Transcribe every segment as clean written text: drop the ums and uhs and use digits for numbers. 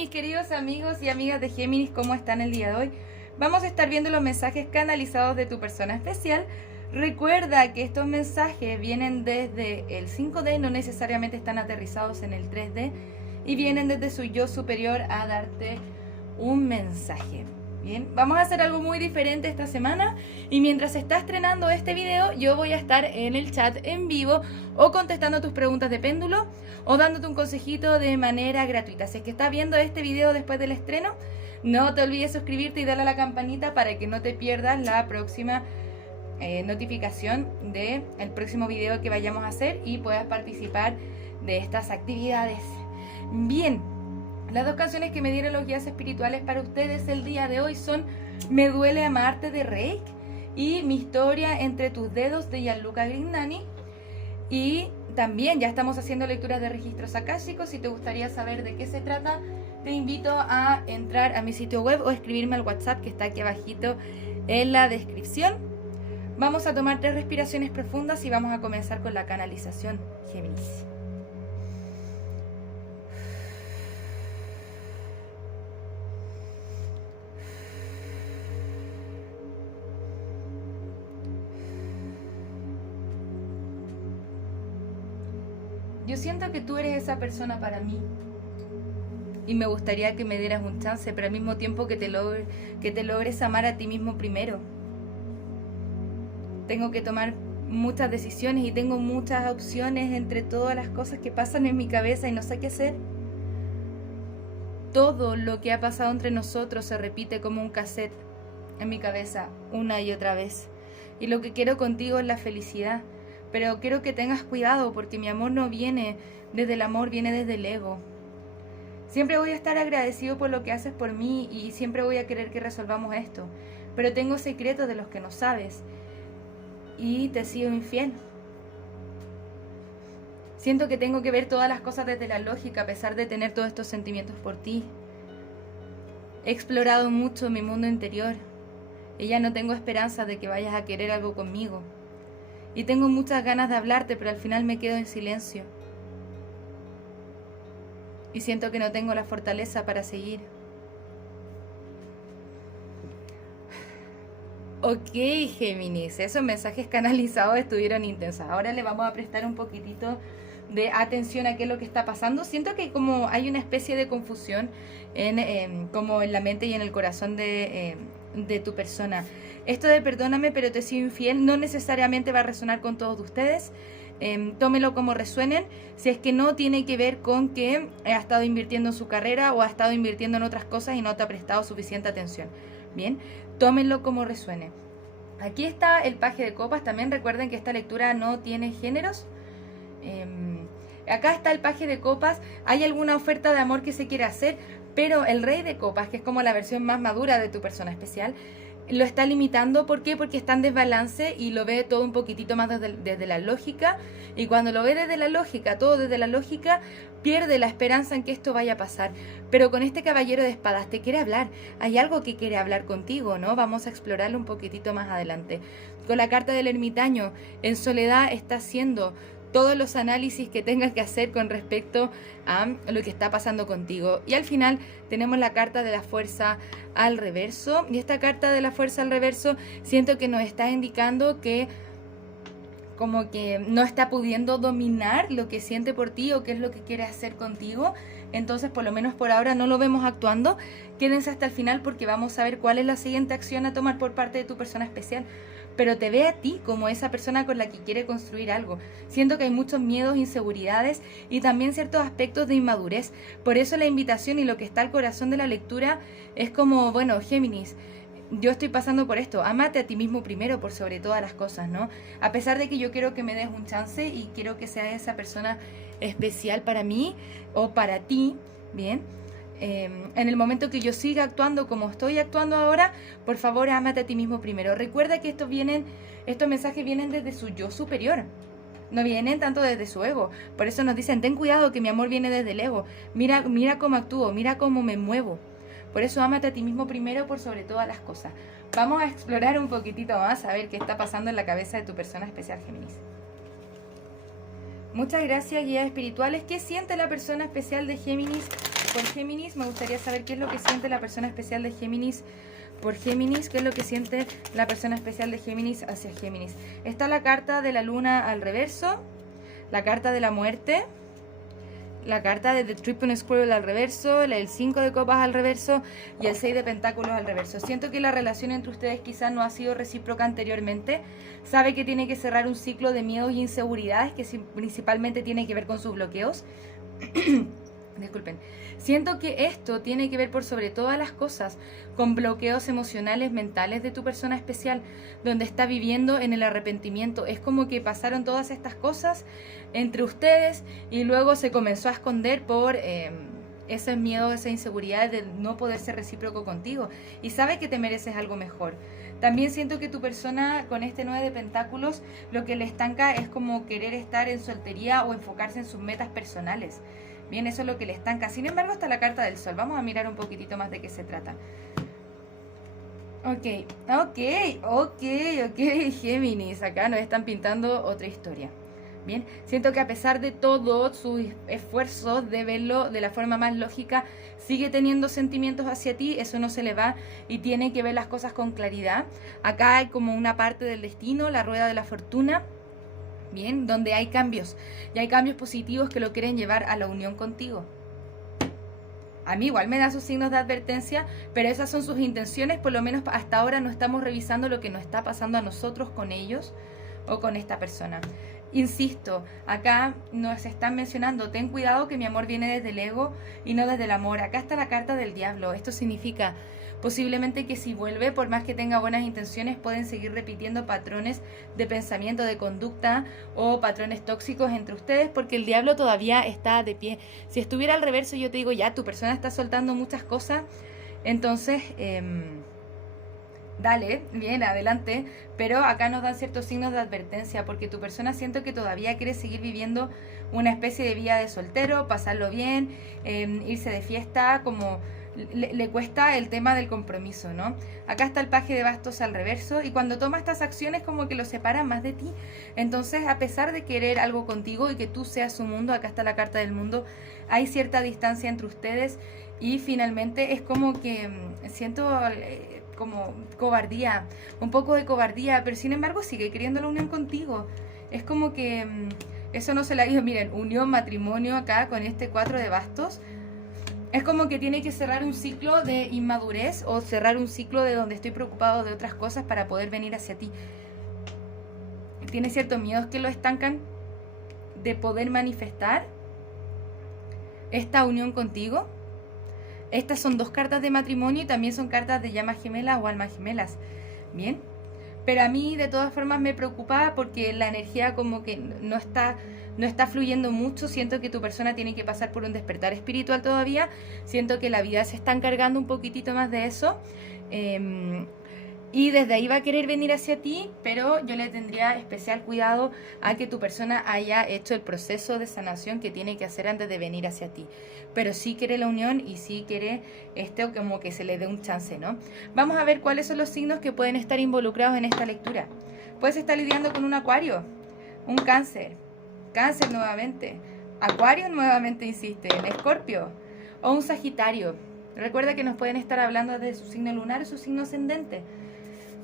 mis queridos amigos y amigas de Géminis, ¿cómo están el día de hoy? Vamos a estar viendo los mensajes canalizados de tu persona especial. Recuerda que estos mensajes vienen desde el 5D, no necesariamente están aterrizados en el 3D, y vienen desde su yo superior a darte un mensaje. Bien, vamos a hacer algo muy diferente esta semana, y mientras se está estrenando este video, yo voy a estar en el chat en vivo o contestando tus preguntas de péndulo o dándote un consejito de manera gratuita. Si es que estás viendo este video después del estreno, no te olvides suscribirte y darle a la campanita para que no te pierdas la próxima notificación del próximo video que vayamos a hacer y puedas participar de estas actividades. Bien, las dos canciones que me dieron los guías espirituales para ustedes el día de hoy son Me duele amarte de Reik y Mi historia entre tus dedos de Gianluca Grignani. Y también ya estamos haciendo lecturas de registros akáshicos. Si te gustaría saber de qué se trata, te invito a entrar a mi sitio web o escribirme al WhatsApp que está aquí abajito en la descripción. Vamos a tomar 3 respiraciones profundas y vamos a comenzar con la canalización Géminis. Yo siento que tú eres esa persona para mí y me gustaría que me dieras un chance, pero al mismo tiempo que te logres amar a ti mismo primero. Tengo que tomar muchas decisiones y tengo muchas opciones entre todas las cosas que pasan en mi cabeza y no sé qué hacer. Todo lo que ha pasado entre nosotros se repite como un cassette en mi cabeza una y otra vez. Y lo que quiero contigo es la felicidad. Pero quiero que tengas cuidado porque mi amor no viene desde el amor, viene desde el ego. Siempre voy a estar agradecido por lo que haces por mí y siempre voy a querer que resolvamos esto. Pero tengo secretos de los que no sabes y te sigo infiel. Siento que tengo que ver todas las cosas desde la lógica a pesar de tener todos estos sentimientos por ti. He explorado mucho mi mundo interior y ya no tengo esperanza de que vayas a querer algo conmigo. Y tengo muchas ganas de hablarte, pero al final me quedo en silencio. Y siento que no tengo la fortaleza para seguir. Ok, Géminis, esos mensajes canalizados estuvieron intensos. Ahora le vamos a prestar un poquitito de atención a qué es lo que está pasando. Siento que como hay una especie de confusión como en la mente y en el corazón de tu persona. Esto de perdóname pero te sigo infiel no necesariamente va a resonar con todos ustedes. Tómelo como resuenen. Si es que no tiene que ver con que ha estado invirtiendo en su carrera o ha estado invirtiendo en otras cosas y no te ha prestado suficiente atención. Bien, tómenlo como resuene. Aquí está el paje de copas. También recuerden que esta lectura no tiene géneros. Acá está el paje de copas. Hay alguna oferta de amor que se quiere hacer, pero el rey de copas, que es como la versión más madura de tu persona especial, lo está limitando. ¿Por qué? Porque está en desbalance y lo ve todo un poquitito más desde la lógica. Y cuando lo ve desde la lógica, todo desde la lógica, pierde la esperanza en que esto vaya a pasar. Pero con este caballero de espadas te quiere hablar. Hay algo que quiere hablar contigo, ¿no? Vamos a explorarlo un poquitito más adelante. Con la carta del ermitaño, en soledad está haciendo todos los análisis que tengas que hacer con respecto a lo que está pasando contigo. Y al final tenemos la carta de la fuerza al reverso. Y esta carta de la fuerza al reverso siento que nos está indicando que como que no está pudiendo dominar lo que siente por ti o qué es lo que quiere hacer contigo. Entonces, por lo menos por ahora no lo vemos actuando. Quédense hasta el final porque vamos a ver cuál es la siguiente acción a tomar por parte de tu persona especial. Pero te ve a ti como esa persona con la que quiere construir algo. Siento que hay muchos miedos, inseguridades y también ciertos aspectos de inmadurez. Por eso la invitación y lo que está al corazón de la lectura es como, bueno, Géminis, yo estoy pasando por esto, ámate a ti mismo primero por sobre todas las cosas, ¿no? A pesar de que yo quiero que me des un chance y quiero que sea esa persona especial para mí o para ti, ¿bien? En el momento que yo siga actuando como estoy actuando ahora, por favor, ámate a ti mismo primero. Recuerda que estos mensajes vienen desde su yo superior. No vienen tanto desde su ego. Por eso nos dicen, ten cuidado que mi amor viene desde el ego. Mira cómo actúo, mira cómo me muevo. Por eso ámate a ti mismo primero por sobre todas las cosas. Vamos a explorar un poquitito más a ver qué está pasando en la cabeza de tu persona especial, Géminis. Muchas gracias, guías espirituales. ¿Qué siente la persona especial de Géminis por Géminis, me gustaría saber qué es lo que siente la persona especial de Géminis por Géminis, qué es lo que siente la persona especial de Géminis hacia Géminis. Está la carta de la luna al reverso, la carta de la muerte, la carta de The Triple Squirrel al reverso, el 5 de copas al reverso y el 6 de pentáculos al reverso. Siento que la relación entre ustedes quizás no ha sido recíproca anteriormente. Sabe que tiene que cerrar un ciclo de miedos y inseguridades que principalmente tiene que ver con sus bloqueos. Disculpen. Siento que esto tiene que ver por sobre todas las cosas con bloqueos emocionales, mentales de tu persona especial, donde está viviendo en el arrepentimiento. Es como que pasaron todas estas cosas entre ustedes y luego se comenzó a esconder por ese miedo, esa inseguridad de no poder ser recíproco contigo. Y sabe que te mereces algo mejor. También siento que tu persona con este 9 de pentáculos lo que le estanca es como querer estar en soltería o enfocarse en sus metas personales. Bien, eso es lo que le estanca. Sin embargo, está la carta del sol. Vamos a mirar un poquitito más de qué se trata. Ok, Géminis. Acá nos están pintando otra historia. Bien, siento que a pesar de todos sus esfuerzos de verlo de la forma más lógica, sigue teniendo sentimientos hacia ti. Eso no se le va y tiene que ver las cosas con claridad. Acá hay como una parte del destino, la rueda de la fortuna. Bien, donde hay cambios, y hay cambios positivos que lo quieren llevar a la unión contigo. A mí igual me da sus signos de advertencia, pero esas son sus intenciones. Por lo menos hasta ahora no estamos revisando lo que nos está pasando a nosotros con ellos o con esta persona. Insisto, acá nos están mencionando, ten cuidado que mi amor viene desde el ego y no desde el amor. Acá está la carta del diablo. Esto significa posiblemente que si vuelve, por más que tenga buenas intenciones, pueden seguir repitiendo patrones de pensamiento, de conducta o patrones tóxicos entre ustedes, porque el diablo todavía está de pie. Si estuviera al reverso, yo te digo, ya, tu persona está soltando muchas cosas, entonces dale, bien, adelante, pero acá nos dan ciertos signos de advertencia, porque tu persona siento que todavía quiere seguir viviendo una especie de vida de soltero, pasarlo bien, irse de fiesta, como le cuesta el tema del compromiso, ¿no? Acá está el paje de bastos al reverso y cuando toma estas acciones como que lo separa más de ti. Entonces, a pesar de querer algo contigo y que tú seas su mundo, acá está la carta del mundo, hay cierta distancia entre ustedes y finalmente es como que siento como cobardía, un poco de cobardía, pero sin embargo sigue queriendo la unión contigo. Es como que eso no se le ha ido. Miren, unión, matrimonio acá con este 4 de bastos. Es como que tiene que cerrar un ciclo de inmadurez o cerrar un ciclo de donde estoy preocupado de otras cosas para poder venir hacia ti. Tiene ciertos miedos que lo estancan de poder manifestar esta unión contigo. Estas son 2 cartas de matrimonio y también son cartas de llamas gemelas o almas gemelas. Bien. Pero a mí de todas formas me preocupa porque la energía como que no está fluyendo mucho. Siento que tu persona tiene que pasar por un despertar espiritual todavía. Siento que la vida se está encargando un poquitito más de eso. Y desde ahí va a querer venir hacia ti, pero yo le tendría especial cuidado a que tu persona haya hecho el proceso de sanación que tiene que hacer antes de venir hacia ti. Pero sí quiere la unión y sí quiere como que se le dé un chance, ¿no? Vamos a ver cuáles son los signos que pueden estar involucrados en esta lectura. Puedes estar lidiando con un acuario, un cáncer nuevamente, acuario nuevamente insiste, en escorpio o un sagitario. Recuerda que nos pueden estar hablando de su signo lunar o su signo ascendente.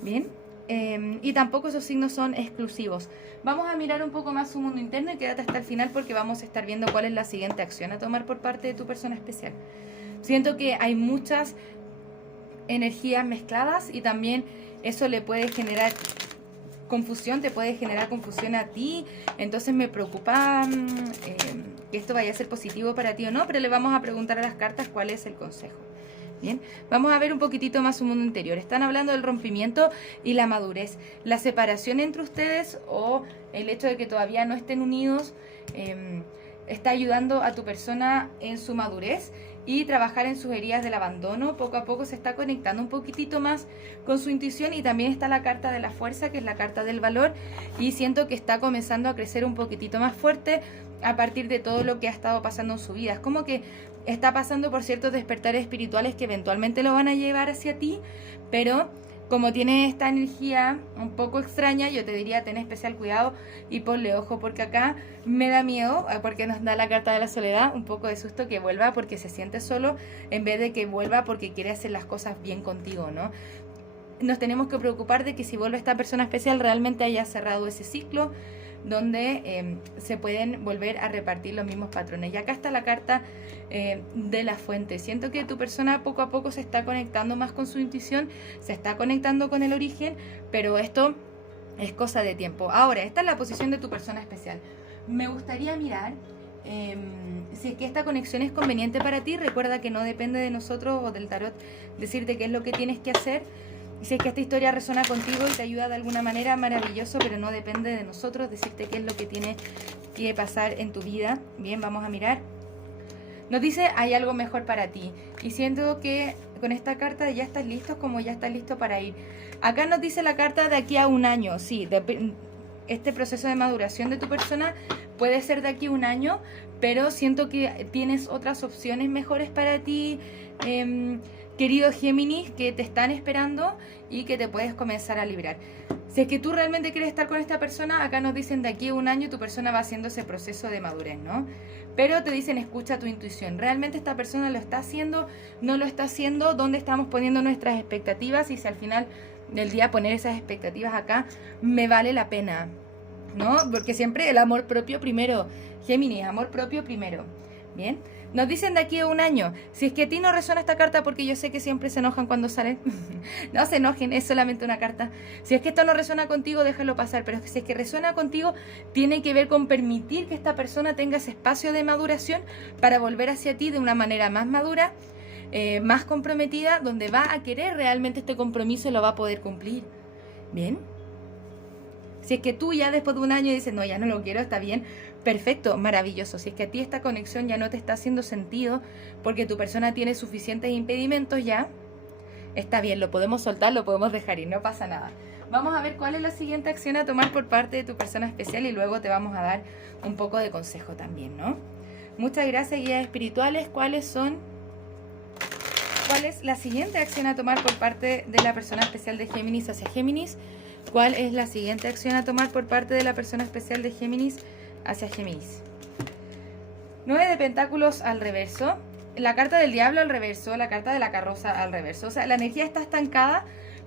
Bien, y tampoco esos signos son exclusivos. Vamos a mirar un poco más su mundo interno y quédate hasta el final porque vamos a estar viendo cuál es la siguiente acción a tomar por parte de tu persona especial. Siento que hay muchas energías mezcladas y también eso le puede generar confusión, te puede generar confusión a ti. Entonces me preocupa que esto vaya a ser positivo para ti o no, pero le vamos a preguntar a las cartas cuál es el consejo. Bien, vamos a ver un poquitito más su mundo interior. Están hablando del rompimiento y la madurez. La separación entre ustedes o el hecho de que todavía no estén unidos está ayudando a tu persona en su madurez y trabajar en sus heridas del abandono. Poco a poco se está conectando un poquitito más con su intuición y también está la carta de la fuerza, que es la carta del valor, y siento que está comenzando a crecer un poquitito más fuerte a partir de todo lo que ha estado pasando en su vida. Es como que está pasando por ciertos despertares espirituales que eventualmente lo van a llevar hacia ti, pero como tiene esta energía un poco extraña, yo te diría ten especial cuidado y ponle ojo, porque acá me da miedo, porque nos da la carta de la soledad, un poco de susto que vuelva porque se siente solo, en vez de que vuelva porque quiere hacer las cosas bien contigo, ¿no? Nos tenemos que preocupar de que si vuelve esta persona especial realmente haya cerrado ese ciclo, donde se pueden volver a repartir los mismos patrones. Y acá está la carta de la fuente. Siento que tu persona poco a poco se está conectando más con su intuición, se está conectando con el origen, pero esto es cosa de tiempo. Ahora, esta es la posición de tu persona especial. Me gustaría mirar si es que esta conexión es conveniente para ti. Recuerda que no depende de nosotros o del tarot decirte qué es lo que tienes que hacer. Si es que esta historia resuena contigo y te ayuda de alguna manera, maravilloso, pero no depende de nosotros decirte qué es lo que tiene que pasar en tu vida. Bien, vamos a mirar. Nos dice, hay algo mejor para ti. Y siento que con esta carta ya estás listo, como ya estás listo para ir. Acá nos dice la carta de aquí a un año. Sí, este proceso de maduración de tu persona puede ser de aquí a un año, pero siento que tienes otras opciones mejores para ti, querido Géminis, que te están esperando y que te puedes comenzar a librar. Si es que tú realmente quieres estar con esta persona, acá nos dicen de aquí a un año tu persona va haciendo ese proceso de madurez, ¿no? Pero te dicen escucha tu intuición. ¿Realmente esta persona lo está haciendo? ¿No lo está haciendo? ¿Dónde estamos poniendo nuestras expectativas? Y si al final del día poner esas expectativas acá me vale la pena, ¿no? Porque siempre el amor propio primero. Géminis, amor propio primero. Bien. Nos dicen de aquí a un año. Si es que a ti no resuena esta carta, porque yo sé que siempre se enojan cuando salen. No se enojen, es solamente una carta. Si es que esto no resuena contigo, déjalo pasar. Pero si es que resuena contigo, tiene que ver con permitir que esta persona tenga ese espacio de maduración para volver hacia ti de una manera más madura, más comprometida, donde va a querer realmente este compromiso y lo va a poder cumplir. Bien. Si es que tú ya después de un año dices, no, ya no lo quiero, está bien, perfecto, maravilloso. Si es que a ti esta conexión ya no te está haciendo sentido porque tu persona tiene suficientes impedimentos ya, está bien, lo podemos soltar, lo podemos dejar ir, no pasa nada. Vamos a ver cuál es la siguiente acción a tomar por parte de tu persona especial y luego te vamos a dar un poco de consejo también, ¿no? Muchas gracias, guías espirituales. ¿Cuál es la siguiente acción a tomar por parte de la persona especial de Géminis hacia Géminis? ¿Cuál es la siguiente acción a tomar por parte de la persona especial de Géminis hacia Géminis? 9 de pentáculos al reverso, la carta del diablo al reverso, la carta de la carroza al reverso. O sea, la energía está estancada,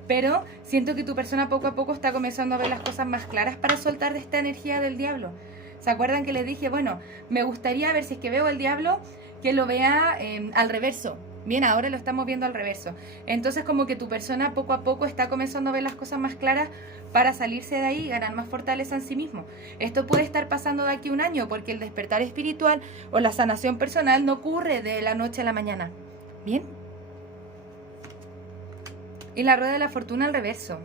pero siento que tu persona poco a poco está comenzando a ver las cosas más claras para soltar de esta energía del diablo. ¿Se acuerdan que les dije, bueno, me gustaría ver si es que veo al diablo, que lo vea al reverso? Bien, ahora lo estamos viendo al reverso. Entonces como que tu persona poco a poco está comenzando a ver las cosas más claras para salirse de ahí y ganar más fortaleza en sí mismo. Esto puede estar pasando de aquí a un año porque el despertar espiritual o la sanación personal no ocurre de la noche a la mañana. Bien. Y la rueda de la fortuna al reverso.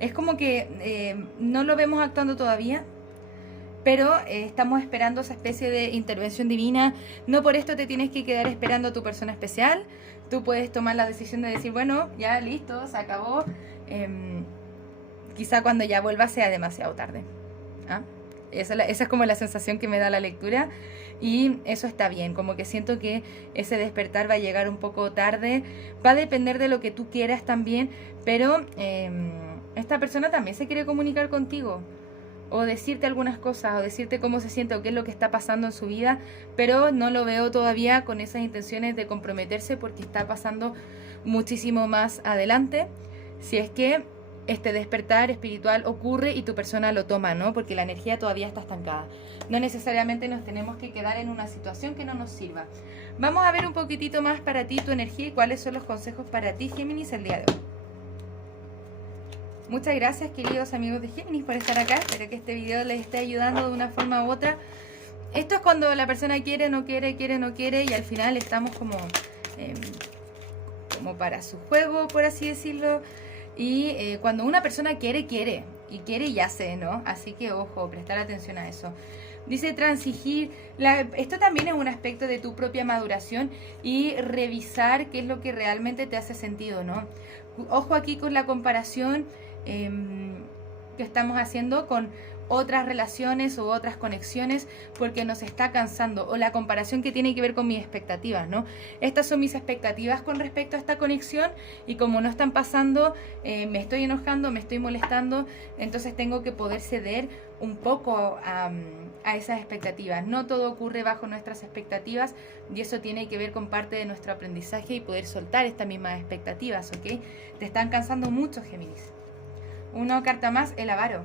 Es como que no lo vemos actuando todavía, pero estamos esperando esa especie de intervención divina. No por esto te tienes que quedar esperando a tu persona especial. Tú puedes tomar la decisión de decir, bueno, ya listo, se acabó. Quizá cuando ya vuelva sea demasiado tarde. ¿Ah? Esa es como la sensación que me da la lectura. Y eso está bien, como que siento que ese despertar va a llegar un poco tarde. Va a depender de lo que tú quieras también, pero esta persona también se quiere comunicar contigo, o decirte algunas cosas, o decirte cómo se siente o qué es lo que está pasando en su vida, pero no lo veo todavía con esas intenciones de comprometerse porque está pasando muchísimo más adelante. Si es que este despertar espiritual ocurre y tu persona lo toma, ¿no? Porque la energía todavía está estancada. No necesariamente nos tenemos que quedar en una situación que no nos sirva. Vamos a ver un poquitito más para ti, tu energía, y cuáles son los consejos para ti, Géminis, el día de hoy. Muchas gracias, queridos amigos de Géminis, por estar acá. Espero que este video les esté ayudando de una forma u otra. Esto es cuando la persona quiere, no quiere, no quiere, y al final estamos como para su juego, por así decirlo. Y cuando una persona quiere, quiere. Y quiere y hace, ¿no? Así que, ojo, prestar atención a eso. Dice transigir. Esto también es un aspecto de tu propia maduración y revisar qué es lo que realmente te hace sentido, ¿no? Ojo aquí con la comparación que estamos haciendo con otras relaciones u otras conexiones porque nos está cansando, o la comparación que tiene que ver con mis expectativas, ¿no? Estas son mis expectativas con respecto a esta conexión y como no están pasando, me estoy enojando, me estoy molestando, entonces tengo que poder ceder un poco a esas expectativas. No todo ocurre bajo nuestras expectativas y eso tiene que ver con parte de nuestro aprendizaje y poder soltar estas mismas expectativas, ¿ok? Te están cansando mucho, Géminis. Una carta más, el avaro.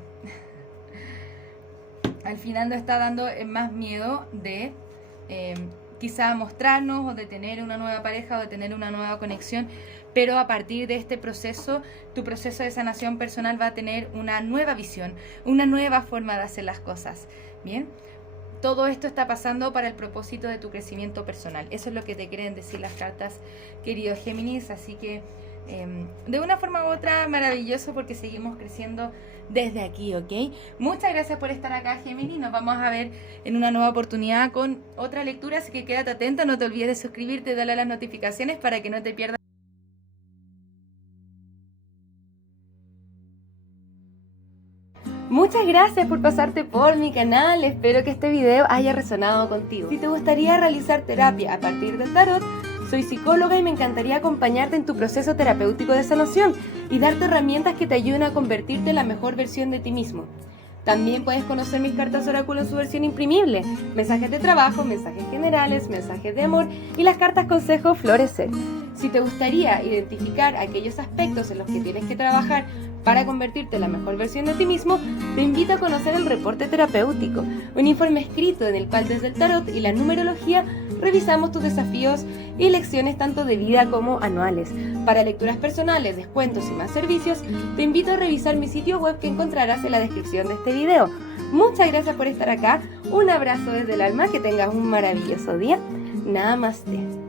Al final nos está dando más miedo de quizá mostrarnos o de tener una nueva pareja o de tener una nueva conexión, pero a partir de este proceso, tu proceso de sanación personal va a tener una nueva visión, una nueva forma de hacer las cosas, ¿bien? Todo esto está pasando para el propósito de tu crecimiento personal. Eso es lo que te quieren decir las cartas, querido Géminis, así que de una forma u otra, maravilloso porque seguimos creciendo desde aquí, ¿ok? Muchas gracias por estar acá, Géminis. Nos vamos a ver en una nueva oportunidad con otra lectura, así que quédate atenta, no te olvides de suscribirte, darle a las notificaciones para que no te pierdas. Muchas gracias por pasarte por mi canal, espero que este video haya resonado contigo. Si te gustaría realizar terapia a partir del tarot, soy psicóloga y me encantaría acompañarte en tu proceso terapéutico de sanación y darte herramientas que te ayuden a convertirte en la mejor versión de ti mismo. También puedes conocer mis cartas oráculo en su versión imprimible, mensajes de trabajo, mensajes generales, mensajes de amor y las cartas consejo florecer. Si te gustaría identificar aquellos aspectos en los que tienes que trabajar para convertirte en la mejor versión de ti mismo, te invito a conocer el reporte terapéutico, un informe escrito en el cual desde el tarot y la numerología revisamos tus desafíos y lecciones tanto de vida como anuales. Para lecturas personales, descuentos y más servicios, te invito a revisar mi sitio web que encontrarás en la descripción de este video. Muchas gracias por estar acá, un abrazo desde el alma, que tengas un maravilloso día. Namaste.